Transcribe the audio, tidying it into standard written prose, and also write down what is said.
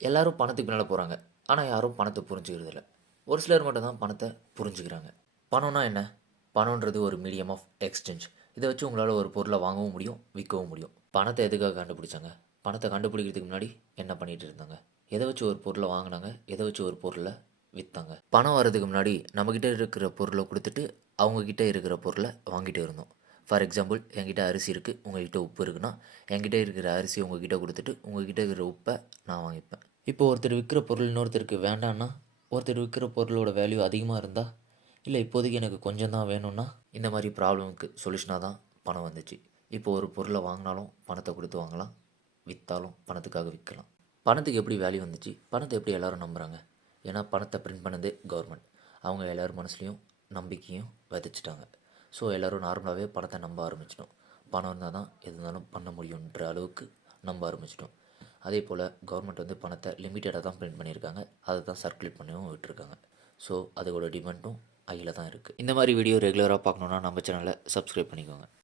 எல்லாரும் பணத்துக்கு பின்னால் போகிறாங்க. ஆனால் யாரும் பணத்தை புரிஞ்சுக்கிறது இல்ல. ஒரு சிலர் மட்டும் தான் பணத்தை புரிஞ்சுக்கிறாங்க. பணம்னா என்ன? பணம்ன்றது ஒரு மீடியம் ஆஃப் எக்ஸ்சேஞ்ச். இதை வச்சு உங்களால் ஒரு பொருளை வாங்கவும் முடியும், விற்கவும் முடியும். பணத்தை எதுக்காக கண்டுபிடிச்சாங்க? பணத்தை கண்டுபிடிக்கிறதுக்கு முன்னாடி என்ன பண்ணிட்டு இருந்தாங்க? எதை வச்சு ஒரு பொருளை வாங்கினாங்க? எதை வச்சு ஒரு பொருளை விற்றாங்க? பணம் வர்றதுக்கு முன்னாடி நம்மக்கிட்ட இருக்கிற பொருளை கொடுத்துட்டு அவங்கக்கிட்ட இருக்கிற பொருளை வாங்கிட்டு இருந்தோம். ஃபார் எக்ஸாம்பிள், என்கிட்ட அரிசி இருக்குது, உங்கள்கிட்ட உப்பு இருக்குன்னா என்கிட்ட இருக்கிற அரிசி உங்ககிட்ட கொடுத்துட்டு உங்ககிட்ட இருக்கிற உப்பை நான் வாங்கிப்பேன். இப்போ ஒருத்தர் விற்கிற பொருள் இன்னொருத்தருக்கு வேண்டான்னா, ஒருத்தர் விற்கிற பொருளோட வேல்யூ அதிகமாக இருந்தால், இல்லை இப்போதைக்கு எனக்கு கொஞ்சம் தான் வேணும்னா, இந்த மாதிரி ப்ராப்ளமுக்கு சொல்யூஷனாக தான் பணம் வந்துச்சு. இப்போ ஒரு பொருளை வாங்கினாலும் பணத்தை கொடுத்து வாங்கலாம், விற்றாலும் பணத்துக்காக விற்கலாம். பணத்துக்கு எப்படி வேல்யூ வந்துச்சு? பணத்தை எப்படி எல்லோரும் நம்புகிறாங்க? ஏன்னா பணத்தை பிரிண்ட் பண்ணதே கவர்மெண்ட். அவங்க எல்லோரும் மனசுலையும் நம்பிக்கையும் விதைச்சிட்டாங்க. ஸோ எல்லோரும் நார்மலாகவே பணத்தை நம்ப ஆரம்பிச்சிட்டோம். பணம் இருந்தால் தான் எது இருந்தாலும் பண்ண முடியுன்ற அளவுக்கு நம்ப ஆரம்பிச்சிட்டோம். அதே போல் கவர்மெண்ட் வந்து பணத்தை லிமிட்டடாக தான் பிரிண்ட் பண்ணியிருக்காங்க, அதை தான் சர்க்குலேட் பண்ணவும் விட்டுருக்காங்க. ஸோ அதோட டிமாண்டும் ஹையில் தான் இருக்குது. இந்த மாதிரி வீடியோ ரெகுலராக பார்க்கணுன்னா நம்ம சேனலை சப்ஸ்கிரைப் பண்ணிக்கோங்க.